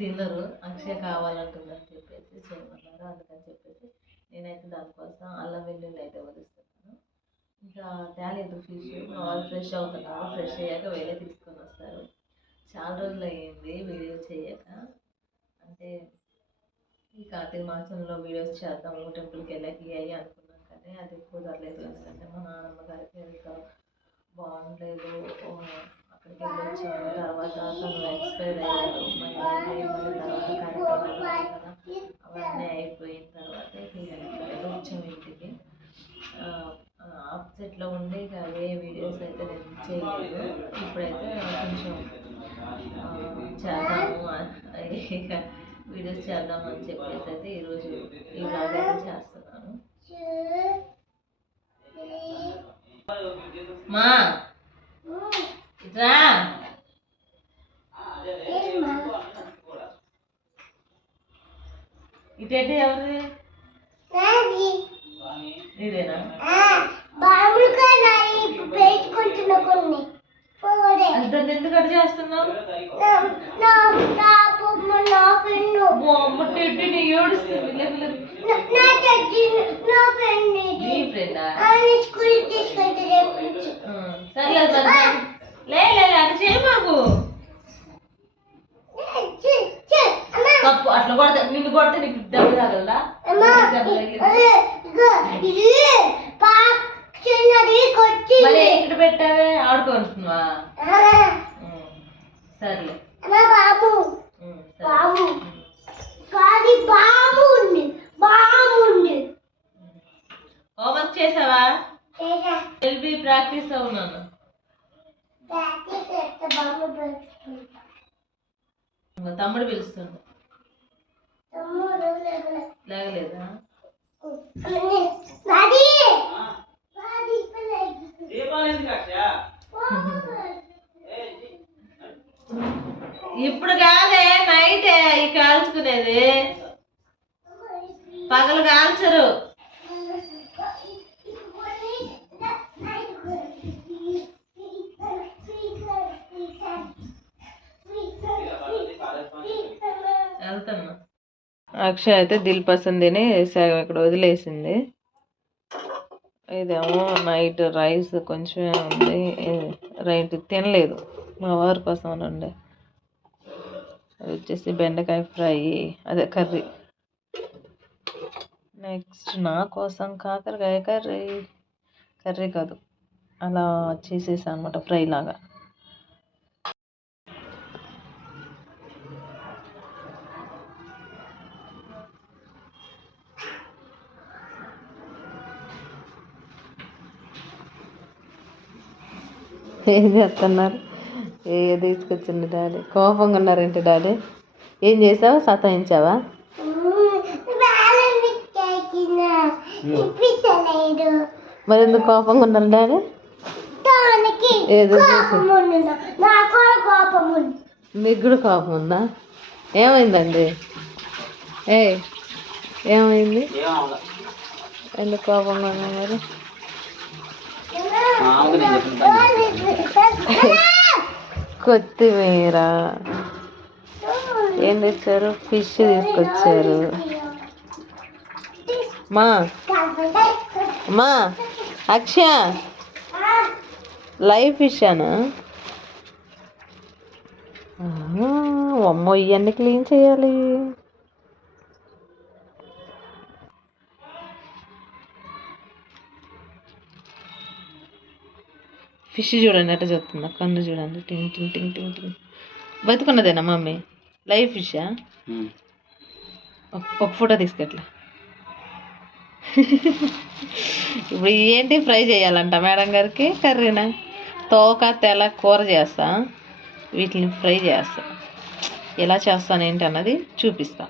తినరు. అక్షయ కావాలంటుందని చెప్పేసి చేయమన్నారు. అందుకని చెప్పేసి నేనైతే దానికోసం అల్లం వెల్లుల్లి అయితే వదిలిస్తున్నాను ఇంకా తేలేదు ఫిష్ వాళ్ళు ఫ్రెష్ అవుతున్నారు. ఫ్రెష్ అయ్యాక వేరే తీసుకొని వస్తారు. చాలా రోజులు అయ్యింది వీడియో చేయక. అంటే ఈ కార్తీక మాసంలో వీడియోస్ చేద్దాము టెంపుల్కి వెళ్ళకి అయ్యి అనుకున్నాం కానీ అది కుదరలేదు ఎందుకంటే మా నాన్నమ్మ గారికి హెల్త్ బాగుండలేదు. అక్కడికి వెళ్ళి వచ్చాము తర్వాత తను ఎక్స్పైర్ అయ్యారు మళ్ళీ మళ్ళీ తర్వాత కార్యక్రమాలు కదా? అవన్నీ అయిపోయిన తర్వాత ఇక వచ్చాము ఇంటికి ఆఫ్సెట్లో ఉండి ఇక ఏ వీడియోస్ అయితే నేను చేయలేదు. ఇప్పుడైతే కొంచెం చేద్దాము ఇక వీడియోస్ చేద్దామని చెప్పేసి అయితే ఈరోజు ఈ బ్లాగ్ అయితే చేస్తున్నాను. మా ఇట్రా. ఇటేంటి ఎవరిది? ఇదేనా దాన్ని ఎందుకు అటు చేస్తున్నావు? ఏడుస్తుంది. నీ ఫ్రెండా లే లే లే, అటు చేయి మాకు తప్పు అట్లా కొడితే నిన్ను కొడితే నీకు దెబ్బ తగలదా. మరి ఇక్కడ పెట్టావే? ఆడుకుంటున్నావా ఉం. సర్లే. బాబు. బాబు. కాది బాబు ఉంది. బాబు ఉంది. హోంవర్క్ చేసావా? ఎల్బి ప్రాక్టీస్ అవునాను. తమ్ముడు పిలుస్తుండు. లేగలేదా అది ఇప్పుడు కాదే నైటే ఈ కాల్చుకునేది. పగలు కాల్చరు. అక్షయ్ అయితే దిల్ పసందిని సగం ఇక్కడ వదిలేసింది. ఇదేమో నైట్ రైస్ కొంచెమే ఉంది. రైట్ తినలేదు. మా వారి కోసం అని ఉండే. అది వచ్చేసి బెండకాయ ఫ్రై అదే కర్రీ. నెక్స్ట్ నా కోసం కాకరకాయ కర్రీ. కర్రీ కాదు. అలా చేసేసా అనమాట ఫ్రై లాగా. ఏం చేస్తున్నారు? ఏ తీసుకొచ్చింది డాడీ? కోపంగా ఉన్నారేంటి డాడీ? ఏం చేసావు? సతాయించావా? మరి ఎందుకు కోపంగా ఉన్నారు డాడీ? ఏదో మీకు కూడా కోపం ఉందా? ఏమైందండి? ఏ ఏమైంది ఎందుకు కోపంగా ఉన్నా మరి కొత్తిమీర. ఏం తెచ్చారు? ఫిష్ తీసుకొచ్చారు. మా. మా. అక్షయ. లైవ్ ఫిష్ అనా? అమ్మో ఇవన్నీ క్లీన్ చేయాలి. ఫిష్ చూడండి ఎట్ట చెప్తుందా. కన్ను చూడండి. టింగ్ టింగ్ టింగ్ టింగ్ టింగ్. బతుకున్నదేనా మమ్మీ? లైవ్ ఫిషా ఒక ఫోటో తీసుకెట్లా? ఇప్పుడు ఏంటి ఫ్రై చేయాలంట మేడం గారికి? కర్రీనా? తోక తెల కూర చేస్తా. వీటిని ఫ్రై చేస్తా. ఎలా చేస్తాను ఏంటి అన్నది చూపిస్తా.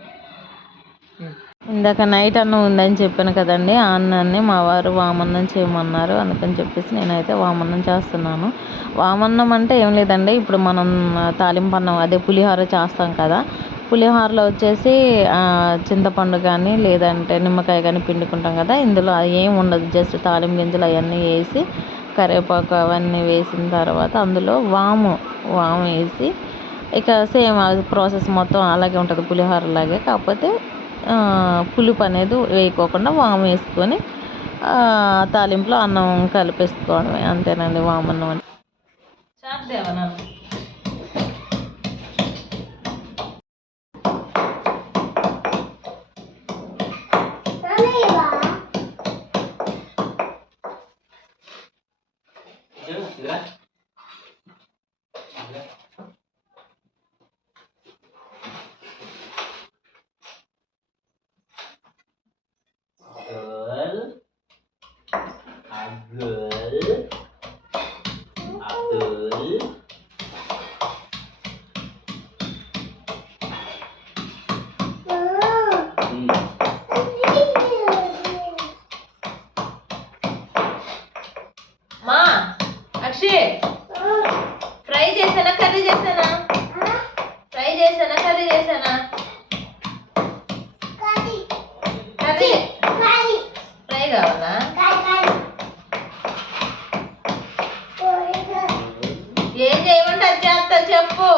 ఇందాక నైట్ అన్నం ఉందని చెప్పాను కదండి ఆ అన్నాన్ని మా వారు వామన్నం చేయమన్నారు అందుకని చెప్పేసి నేనైతే వామన్నం చేస్తున్నాను. వామన్నం అంటే ఏం లేదండి ఇప్పుడు మనం తాలింపు అన్నం అదే పులిహోర చేస్తాం కదా పులిహోరలో వచ్చేసి చింతపండు కానీ లేదంటే నిమ్మకాయ కానీ పిండుకుంటాం కదా ఇందులో ఏం ఉండదు జస్ట్ తాలింపు గింజలు అవన్నీ వేసి కరివేపాకు అవన్నీ వేసిన తర్వాత అందులో వాము వాము వేసి ఇక సేమ్ ప్రాసెస్ మొత్తం అలాగే ఉంటుంది పులిహోర లాగే కాకపోతే పులుపు అనేది వేయకోకుండా వాము వేసుకొని తాలింపులో అన్నం కలిపేసుకోవడమే. అంతేనండి వామన్నం అంటే. ఏం చేయమంటే అది చేస్తా చెప్పు.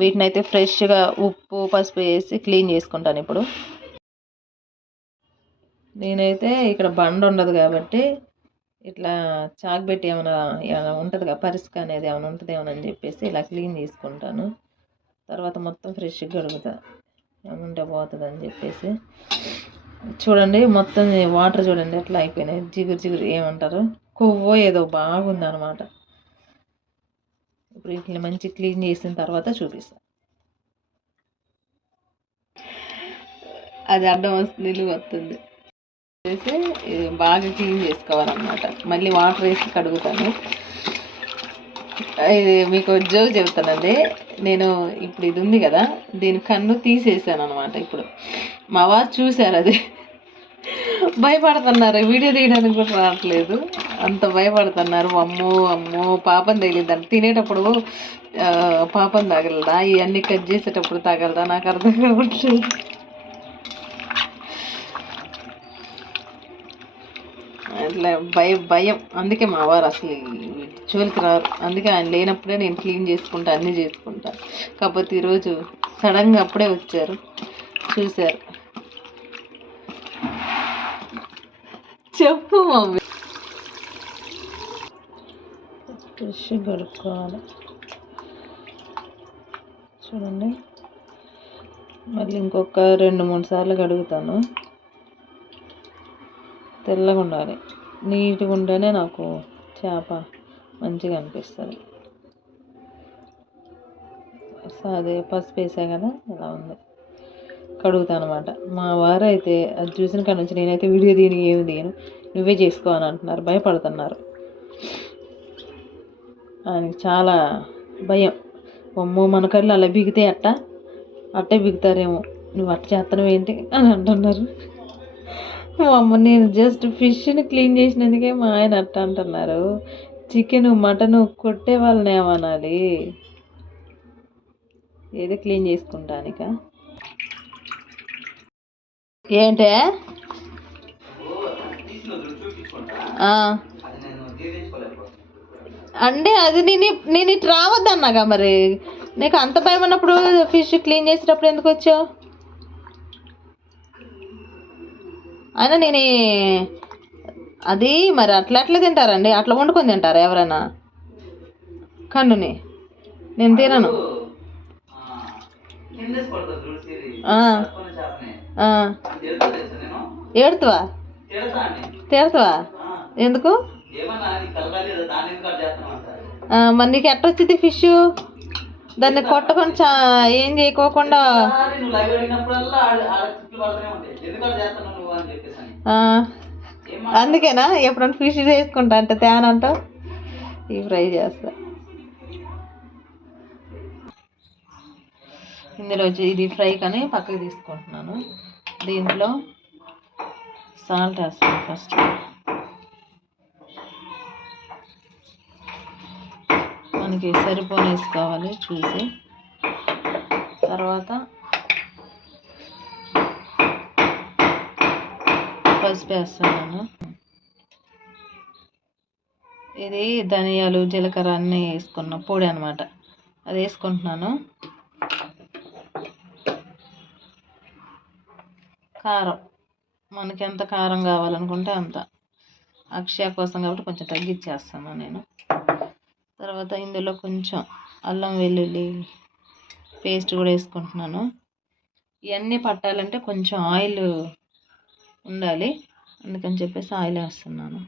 వీటిని అయితే ఫ్రెష్గా ఉప్పు పసుపు వేసి క్లీన్ చేసుకుంటాను ఇప్పుడు. నేనైతే ఇక్కడ బండ ఉండదు కాబట్టి ఇట్లా చాక్ పెట్టి ఏమైనా ఏమైనా ఉంటుంది కదా పరిస్క అనేది ఏమైనా ఉంటుందేమో అని చెప్పేసి ఇలా క్లీన్ చేసుకుంటాను. తర్వాత మొత్తం ఫ్రెష్గా కడుగుతా. ఏముంటే పోతుంది అని చెప్పేసి. చూడండి మొత్తం వాటర్ చూడండి ఎట్లా అయిపోయినాయి. జిగురు జిగురు ఏమంటారు? కొవ్వో ఏదో బాగుంది అనమాట ఇప్పుడు వీటిని మంచి క్లీన్ చేసిన తర్వాత చూపిస్తాను అది అడ్డం వస్తుంది నిలువ వస్తుంది. చేసి బాగా క్లీన్ చేసుకోవాలన్నమాట. మళ్ళీ వాటర్ వేసి కడుగుతాను. ఇది మీకు జోక్ చెబుతానండి నేను ఇప్పుడు ఇది ఉంది కదా దీని కన్ను తీసేసాను అనమాట ఇప్పుడు. మా వారు చూశారు అది. భయపడుతున్నారు వీడియో తీయడానికి కూడా రావట్లేదు. అంత భయపడుతున్నారు. అమ్మో అమ్మో పాపం తగిలిందంట. తినేటప్పుడు పాపం తగలదా? ఇవన్నీ కట్ చేసేటప్పుడు తగలదా? నాకు అర్థం కావట్లేదు. భయం భయం. అందుకే మా వారు అసలు ఈ జోలికి రారు. అందుకే ఆయన లేనప్పుడే నేను క్లీన్ చేసుకుంటా అన్నీ చేసుకుంటా. కాకపోతే ఈరోజు సడన్గా అప్పుడే వచ్చారు. చూశారు. చెప్పు మమ్మీ. ఫ్రెష్ కడుక్కోవాలి. చూడండి. మళ్ళీ ఇంకొక రెండు మూడు సార్లు కడుగుతాను. తెల్లగా ఉండాలి నీట్గా ఉంటేనే నాకు చేప మంచిగా అనిపిస్తుంది. అదే పసుపు వేసా కదా ఇలా ఉంది. కడుగుతాను అనమాట మా వారు అయితే అది చూసిన కాడ నుంచి నేనైతే వీడియో దీని ఏమి తీయను నువ్వే చేసుకోవాలని అని అంటున్నారు. భయపడుతున్నారు. ఆయనకి చాలా భయం. అమ్మో మన కళ్ళు అలా బిగితే అట్ట? అట్టే బిగుతారేమో. నువ్వు అట్ట చేస్తావు ఏంటి అని అంటున్నారు. అమ్మ నేను జస్ట్ ఫిష్ని క్లీన్ చేసినందుకే మా ఆయన అట్ట అంటున్నారు. చికెన్ మటన్ కొట్టే వాళ్ళని ఏమనాలి? ఏదో క్లీన్ చేసుకుంటానిక? ఏంటే? అంటే అది నేను నేను ఇటు రావద్దన్నాగా మరి. నీకు అంత భయం అన్నప్పుడు ఫిష్ క్లీన్ చేసేటప్పుడు ఎందుకు వచ్చావు? అయినా నేను అది మరి అట్లా అట్లా తింటారండి. అట్లా వండుకొని తింటారా ఎవరైనా? కన్నుని. నేను తినను. ఏడుతావా? తిడతావా ఎందుకు? మరి నీకు ఎట్టొచ్చింది ఫిష్? దాన్ని కొట్టకుండా చా- ఏం చేయకోకుండా అందుకేనా? ఎప్పుడైనా ఫిష్ చేసుకుంటా అంటే తేనంట ఈ ఫ్రై చేస్తా. ఇందులో వచ్చి ఇది ఫ్రై కానీ పక్కకి తీసుకుంటున్నాను. దీంట్లో సాల్ట్ వేస్తాను ఫస్ట్ మనకి సరిపోనేసుకోవాలి చూసి. తర్వాత పసుపు వేస్తున్నాను. ఇది ధనియాలు జీలకర్ర అన్నీ వేసుకున్న పొడి అనమాట అది వేసుకుంటున్నాను. కారం. మనకి ఎంత కారం కావాలనుకుంటే అంత. అక్షయ కోసం కాబట్టి కొంచెం తగ్గించేస్తాను నేను. తర్వాత ఇందులో కొంచెం అల్లం వెల్లుల్లి పేస్ట్ కూడా వేసుకుంటున్నాను. ఇవన్నీ పట్టాలంటే కొంచెం ఆయిల్ ఉండాలి. అందుకని చెప్పేసి ఆయిల్ వేస్తున్నాను.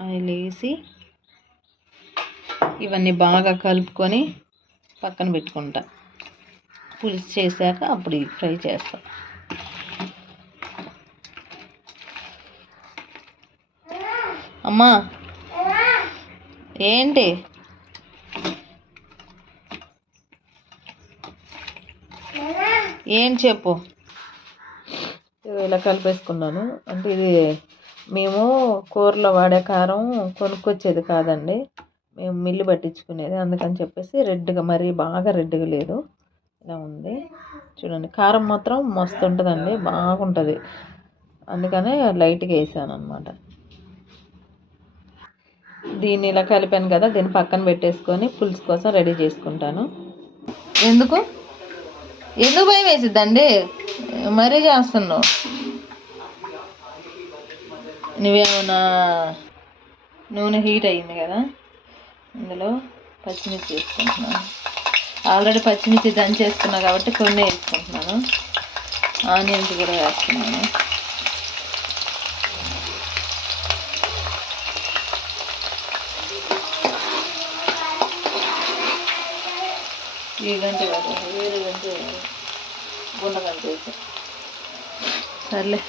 ఆయిల్ వేసి ఇవన్నీ బాగా కలుపుకొని పక్కన పెట్టుకుంటా. పులుసు చేశాక అప్పుడు ఫ్రై చేస్తాను అమ్మా. ఏంటి? ఏం చెప్పు? ఇలా కలిపేసుకున్నాను. అంటే ఇది మేము కూరలో వాడే కారం కొనుక్కొచ్చేది కాదండి. మేము మిల్లు పట్టించుకునేది. అందుకని చెప్పేసి రెడ్గా మరీ బాగా రెడ్గా లేదు. ఇలా ఉంది. చూడండి కారం మాత్రం మస్తు ఉంటుందండి. బాగుంటుంది. అందుకనే లైట్గా వేసాను అనమాట దీన్ని ఇలా కలిపాను కదా దీన్ని పక్కన పెట్టేసుకొని పులుసు కోసం రెడీ చేసుకుంటాను. ఎందుకు? ఎందుకు భయం వేసిద్దండి? మరీ చేస్తున్నావు. నువ్వేమన్నా నూనె హీట్ అయ్యింది కదా ఇందులో పచ్చిమిర్చి వేసుకుంటున్నాను. ఆల్రెడీ పచ్చిమిర్చి దంచేసుకున్నా కాబట్టి కొన్ని వేసుకుంటున్నాను. ఆనియన్స్ కూడా వేస్తున్నాను. ఈ గంట కాదు వేరే గంట గుండ గంట సర్లే.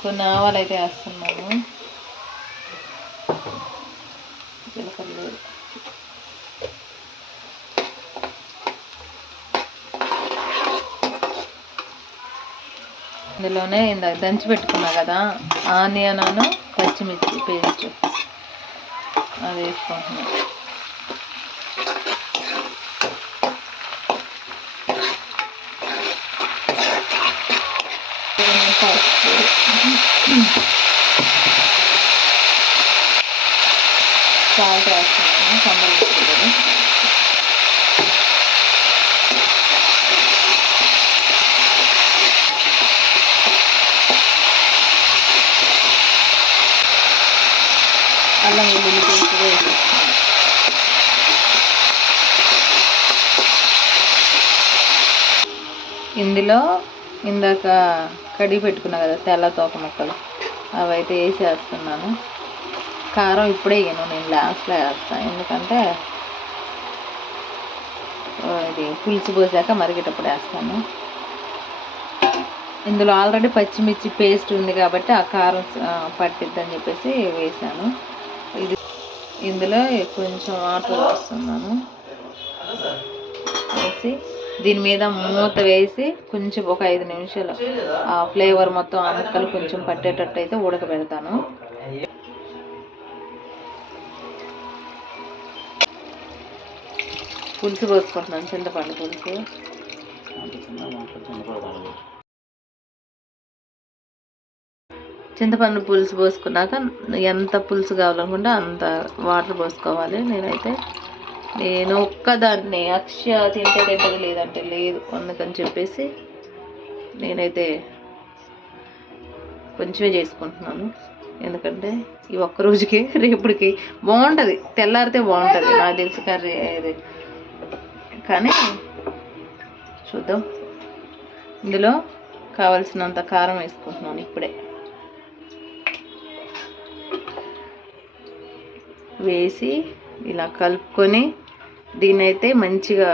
కొన్ని ఆవాలు అయితే వేస్తున్నాను జీలకర్ర ఇందులోనే ఇందాక దంచి పెట్టుకున్నా కదా ఆనియన్ అను పచ్చిమిర్చి పేస్ట్. అది వేసుకుంటున్నాను సాల్ట్ వేస్తున్నాను సంబరం అల్లం వెల్లుల్లి పేస్ట్ వేసి ఇందులో ఇందాక కడిగి పెట్టుకున్నా కదా తెల్ల తోక ముక్కలు. అవి అయితే వేసేస్తున్నాను. కారం ఇప్పుడే వేయను నేను లాస్ట్లో వేస్తాను ఎందుకంటే ఇది పులుసు పోసాక మరిగేటప్పుడు వేస్తాను. ఇందులో ఆల్రెడీ పచ్చిమిర్చి పేస్ట్ ఉంది కాబట్టి ఆ కారం పట్టిద్దని చెప్పేసి వేసాను. ఇది ఇందులో కొంచెం వాటర్ వేస్తున్నాను. వేసి దీని మీద మూత వేసి కొంచెం ఒక ఐదు నిమిషాలు ఆ ఫ్లేవర్ మొత్తం ఆ ముక్కలు కొంచెం పట్టేటట్టు అయితే ఉడకబెడతాను. పులుసు పోసుకుంటున్నాను చింతపండు పులుసు. చింతపండు పులుసు పోసుకున్నాక ఎంత పులుసు కావాలనుకుంటే అంత వాటర్ పోసుకోవాలి. నేనైతే నేను ఒక్కదాన్ని అక్షయ తింటే తింటది లేదంటే లేదు అందుకని చెప్పేసి నేనైతే కొంచెమే చేసుకుంటున్నాను. ఎందుకంటే ఈ ఒక్క రోజుకి రేపటికి బాగుంటుంది తెల్లారితే బాగుంటుంది నాకు తెలిసి కర్రీ అది కానీ చూద్దాం. ఇందులో కావలసినంత కారం వేసుకుంటున్నాను ఇప్పుడే. వేసి ఇలా కలుపుకొని దీన్నైతే మంచిగా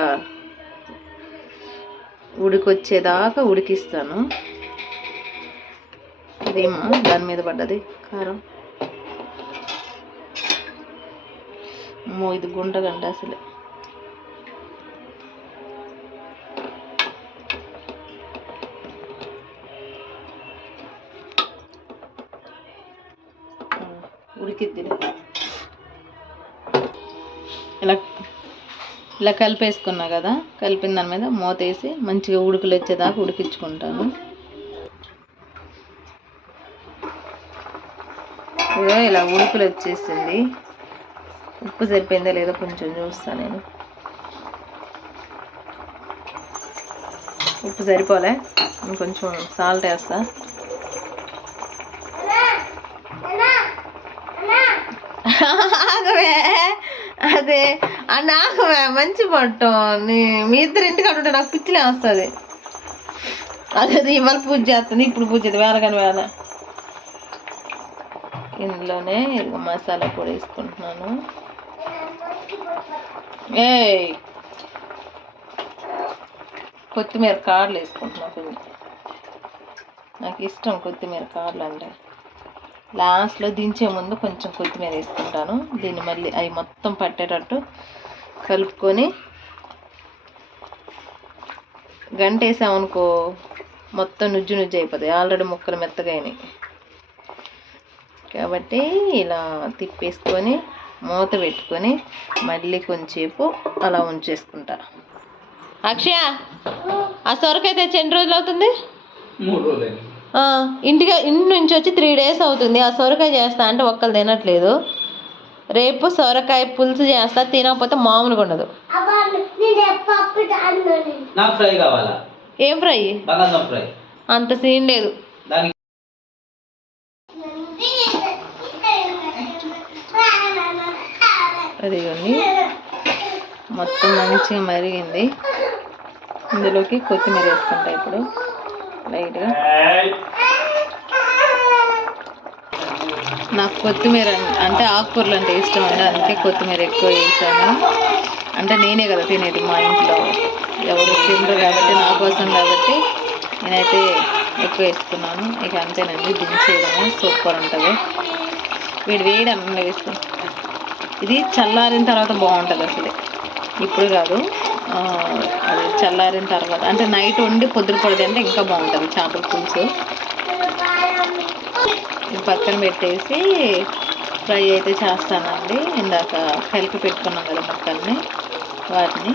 ఉడికొచ్చేదాకా ఉడికిస్తాను. ఇదేమో దాని మీద పడ్డది కారం. అమ్మో ఇది గుంటగంట అసలు. ఉడికిద్ది. ఇలా ఇలా కలిపేసుకున్నా కదా కలిపిన దాని మీద మూత వేసి మంచిగా ఉడుకులు వచ్చేదాకా ఉడికించుకుంటాను. ఇదో ఇలా ఉడుకులు వచ్చేసింది. ఉప్పు సరిపోయిందా లేదో కొంచెం చూస్తాను నేను. ఉప్పు సరిపోలే ఇంకొంచెం సాల్ట్ వేస్తా ఆగవే అదే నాకు మంచి పట్టం. మీ ఇద్దరు ఇంటికాడ ఉంటే నాకు పిచ్చిలే వస్తుంది. అదే ఇవాళ పూజ చేస్తుంది ఇప్పుడు పూజ చేస్తుంది వేళ కానీ వేల ఇందులోనే మసాలా పొడి వేసుకుంటున్నాను. ఏ కొత్తిమీర కాడలు వేసుకుంటున్నా కొన్ని నాకు ఇష్టం కొత్తిమీర కాడలు అంటే. లాస్ట్లో దించే ముందు కొంచెం కొత్తిమీర వేసుకుంటాను. దీన్ని మళ్ళీ అవి మొత్తం పట్టేటట్టు కలుపుకొని గంట వేసామనుకో మొత్తం నుజ్జు నుజ్జు అయిపోతాయి. ఆల్రెడీ ముక్కలు మెత్తగా అయినాయి. కాబట్టి ఇలా తిప్పేసుకొని మూత పెట్టుకొని మళ్ళీ కొంచెంసేపు అలా ఉంచేసుకుంటా. అక్షయ ఆ సొరకాయ తెచ్చి ఎన్ని రోజులు అవుతుంది? ఇంటికి ఇంటి నుంచి వచ్చి త్రీ డేస్ అవుతుంది. ఆ సొరకాయ చేస్తా అంటే ఒక్కరు తినట్లేదు. రేపు సొరకాయ పులుసు చేస్తా తినకపోతే మామూలుగా ఉండదు. అబ్బా నేను పప్పు దాన్ని నాకు ఫ్రై కావాలా? ఏం ఫ్రై? ఫ్రై. అంత సీన్ లేదు. దానికి అదిగోండి మొత్తం మంచిగా మరిగింది. ఇందులోకి కొత్తిమీర వేసుకుంటా ఇప్పుడు. లైట్గా. నాకు కొత్తిమీర అంటే ఆకుకూరలు అంటే ఇష్టం అండి అందుకే కొత్తిమీర ఎక్కువ వేసాను. అంటే నేనే కదా తినేది మా ఇంట్లో. ఎవరు తినరు కాబట్టి నా కోసం కాబట్టి నేనైతే ఎక్కువ వేసుకున్నాను. ఇక అంతేనండి దించేయడము సూపర్ ఉంటుంది. వీడు వేడి అన్నంలో వేసుకుని ఇది చల్లారిన తర్వాత బాగుంటుంది అసలు. ఇప్పుడు కాదు అది చల్లారిన తర్వాత అంటే నైట్ వండి పొద్దునపొడితే అంటే ఇంకా బాగుంటుంది చేపల పులుసు. పక్కన పెట్టేసి ఫ్రై అయితే చేస్తానండి. ఇందాక కలిపి పెట్టుకున్నాం కదా ముక్కల్ని వాటిని.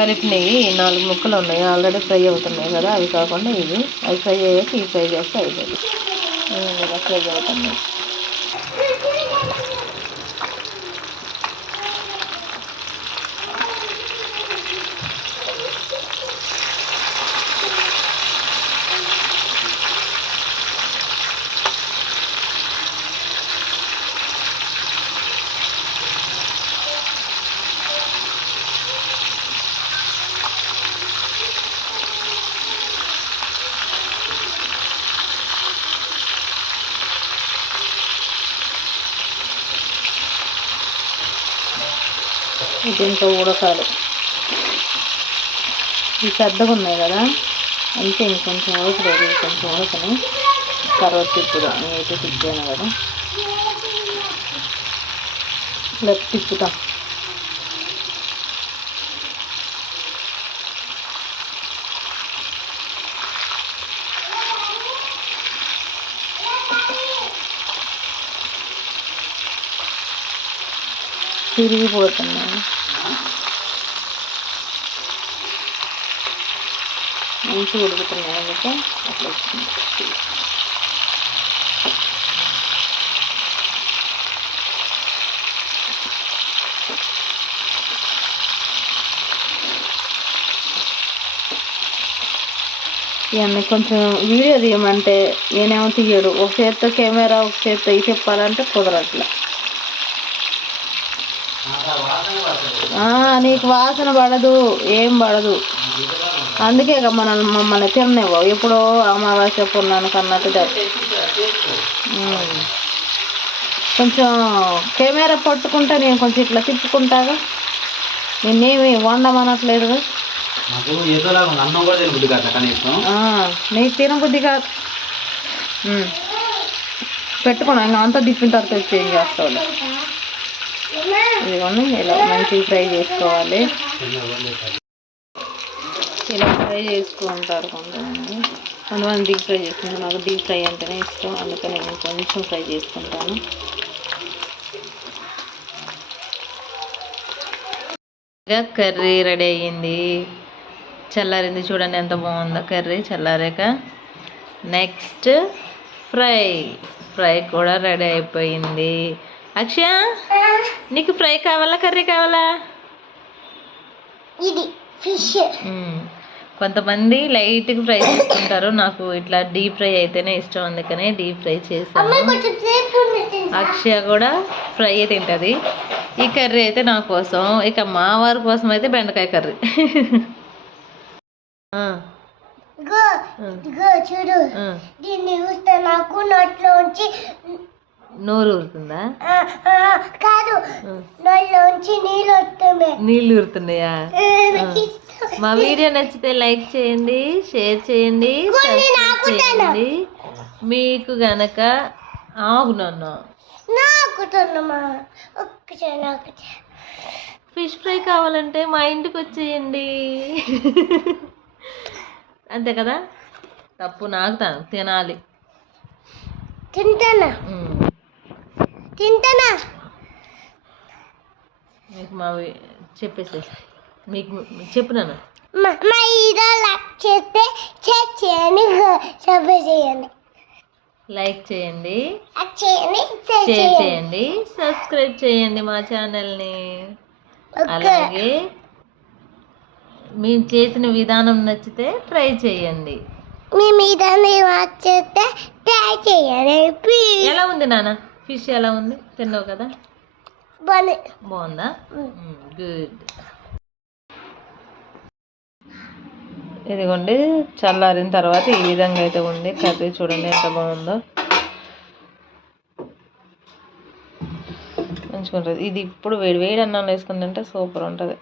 కలిపినవి నాలుగు ముక్కలు ఉన్నాయి. ఆల్రెడీ ఫ్రై అవుతున్నాయి కదా. అవి కాకుండా ఇవి. అవి ఫ్రై అయ్యాక ఇవి ఫ్రై చేస్తే అయిపోయింది ఫ్రై అవుతున్నాయి ఇది ఇంకా ఉడకాలి. ఇవి పెద్దగా ఉన్నాయి కదా అంతే ఇంకొంచెం ఉడకలేదు కొంచెం ఉడకని తర్వాత తిప్పుదా నేనైతే తిప్పాను కదా. ఇలా తిప్పుతా. తిరిగిపోతున్నాను మంచి ఉడుకుతున్నాయి అందుకే అట్లా వచ్చింది. ఇవన్నీ కొంచెం వీడియో తీయమంటే నేనేమో తీయడు. ఒక చేత్తో కెమెరా ఒక చేత్తో ఇవి చెప్పాలంటే కుదరట్లే. నీకు వాసన పడదు. ఏం పడదు. అందుకే ఇక మన మమ్మల్ని తిననివ్వ. ఎప్పుడో అమావాస్య పున్నానికి అన్నట్టు. కొంచెం కెమెరా పట్టుకుంటే నేను కొంచెం ఇట్లా తిప్పుకుంటాగా? నిన్నేమి వండమనట్లేదు నాకు తినబుద్ధి కాదు. పెట్టుకున్నా ఇంకా అంతా తిప్పిన తర్వాత వచ్చి ఏం చేస్తావు ఇదిగోండి ఇలా మంచిగా ఫ్రై చేసుకోవాలి. ఇలా ఫ్రై చేసుకుంటారు కొంతమంది. కొంతమంది డీప్ ఫ్రై చేసుకుంటారు నాకు డీప్ ఫ్రై అంటేనే ఇష్టం. అందుకని నేను కొంచెం ఫ్రై చేసుకుంటాను కర్రీ రెడీ అయ్యింది. చల్లారింది చూడండి ఎంత బాగుందో కర్రీ చల్లారాక నెక్స్ట్ ఫ్రై ఫ్రై కూడా రెడీ అయిపోయింది. అక్షయ నీకు ఫ్రై కావాలా? కర్రీ కావాలా? ఇది ఫిష్. కొంతమంది లైట్గా ఫ్రై చేసుకుంటారు. నాకు ఇట్లా డీప్ ఫ్రై అయితేనే ఇష్టం. అందుకనే డీప్ ఫ్రై ఉంది అక్షయ కూడా ఫ్రై తింటుంది. ఈ కర్రీ అయితే నా కోసం. ఇక మా వారి కోసం అయితే బెండకాయ కర్రీ. చూడు. దీన్ని చూస్తే నాకు నోట్లోంచి నోరు ఊరుతుందా? కాదు. నీళ్ళు నీళ్ళు ఊరుతున్నాయా. మా వీడియో నచ్చితే లైక్ చేయండి షేర్ చేయండి సబ్స్క్రైబ్ చేయండి. మీకు గనక ఆగు నాన్న. ఫిష్ ఫ్రై కావాలంటే మా ఇంటికి వచ్చేయండి. అంతే కదా? తప్పు నాకు తినాలి. తింటానా. తింటానా? మీకు మా చెప్పేసి. మీకు చెప్పు నాన్న. మా లక్ చేస్తే చెక్ చేయండి సభ చేయండి. లైక్ చేయండి. చేయండి షేర్ షేర్ చేయండి. సబ్స్క్రైబ్ చేయండి మా ఛానల్ని. అలాగే మేము చేసిన విధానం నచ్చితే ట్రై చేయండి. మీ మీద లక్ చేస్తే ట్రై చేయండి ఎలా ఉంది నాన్న? ఫిష్ ఎలా ఉంది? తిన్నావు కదా? బాగుంది? గుడ్. ఇదిగోండి చల్లారిన తర్వాత ఈ విధంగా అయితే ఉంది. కర్రీ చూడండి ఎంత బాగుందో. మంచిగా ఉంటుంది ఇది ఇప్పుడు వేడి వేడి అన్నం వేసుకుందంటే సూపర్ ఉంటుంది.